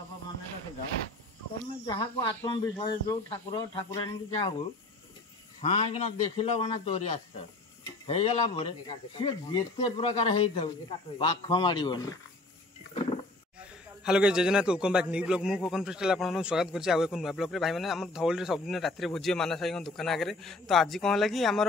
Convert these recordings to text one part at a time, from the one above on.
बाबा मन रखिदा तुम जहाँ को आत्म विषय जो ठाकुर ठाकुराणी की जहाँ हो हाँ कि देखिल मैंने तोरी आस हो गला सी जिते प्रकार पाख माड़बनी। हेलो गाइस जयजनाथ वेलकम बैक न्यू ब्लॉग मु कोकन क्रिस्टल आपन स्वागत करछि आउ एक नुआ ब्लॉग रे भाई माने हमर धौल सब दिन रात रे भोजी मानस भाई दुकान आगे तो आज कौन है कि आम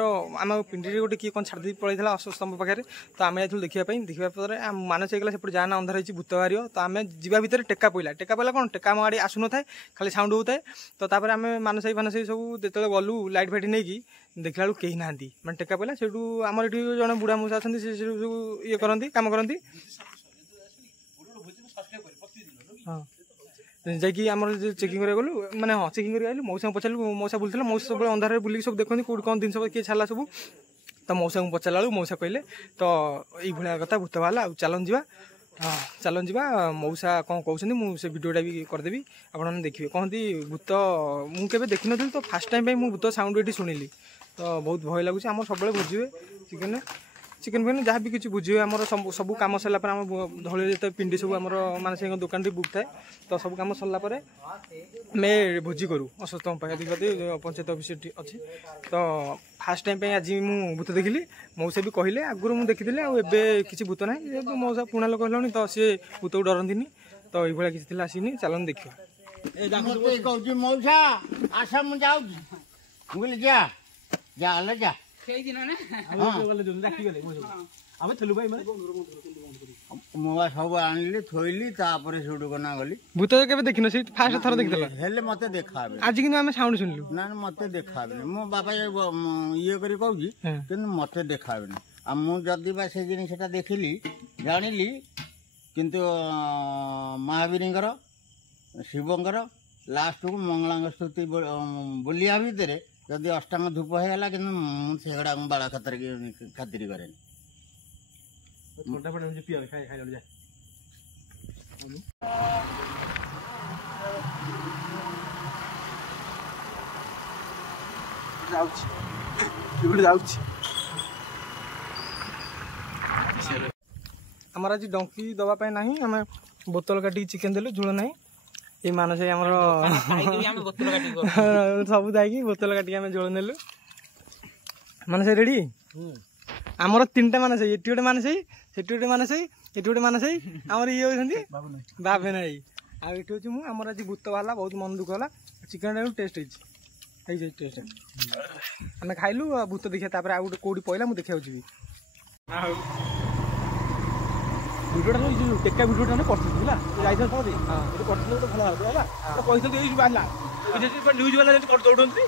पिंडी गोटे किए कौन छाड़ी पड़ेगा अश्वस्तंभ पाखे तो आम जाइलु देखा मानस होगा से जाना अंधार होती भूत बाहर तो आम जा भितर टेका पड़ा कौन टेका माड़ी आसु न खाली साउंड होता है तो तापर आम मानस भाई सब जो गलु लाइट फाइट नहीं कि देखला बेलू कहीं ना मैं टेका पड़ा से आम ये जड़े बुढ़ा मूसा अच्छा ये करती कम करती हाँ जाकि आम चेकिंग गलु मैंने हाँ चेकिंग कर मौसा पचारू मौसा बुलूला मौसा सब अंधार बुलिक सब देखते कौट कौन जिन किए छाला सब तो मौसा को पचारा मौसा कहले तो ये कथा भूत बाहर चलन जा हाँ चलन जा मौसा कौन कहते मुझे भिडियोटा भी करदेवी आपने देखिए कहती भूत मुझे देखी नी तो फास्ट टाइम मुझे भूत साउंड ये शुणिली तो बहुत भय लगुच आम सब भोजी चिकेन चिकेन फिकेन जहाँ भी किसी बुझे आम सब कम सरला आम धौली जो पिंडी सब आम मानस दुकान बुक थाए तो सब कम सरला मैं भोजी करूँ अश्वस्तंभ पाखे पंचायत ऑफिस अच्छी तो फास्ट टाइम आज मुझे भूत देखिली मौसा भी कहले आगुरी मुझे देखी आए किसी भूत ना जेहतु मौसा पुणा लोक है तो सी भूत को डरती तो ये किसी आसनी चलन देखिए मौसा आशा मुझे जा जा जा मुआ सब आनिली थोइली तापर सेडू कना गली भूत केबे देखिनो से फास्ट थर देखितला हेले मते देखाबे आज कि हम साउंड सुनलु ना मते देखाबे मो बाबा ये करी कहूजी किंतु मते देखाबे आ मु जदी बा से जिनिसटा देखिली जानिली किंतु महावीरंकर शिवंकर लास्ट को मंगलांग स्तुति बोलिया भितर जदि अष्टांग धूप होगा कि सेगुड़ा बाड़ा खातर खातिर करे आमर आज डंकी दवाई ना आम बोतल काटिक चिकेन देलु झोल ना ये मानस सब दायी बोतल काटिक आम झोल नेलु मानस रेडी आमर तीन टा मानस ये गोटे मानस से गोटे मानस ये गोटे मानस आमर ये होती बाबे ना आठ हूँ आमर आज भूत बाहर बहुत मन दुख है चिकेन टेस्ट टेस्ट आम खाइलु भूत देखा आउ गोटे कौटी पड़ा मुझे देखा जी भिडियोटा जो टेका भिडियोटा करती हाँ ये करते गोटे भल है पैसा बाहर न्यूज वाला दौड़ती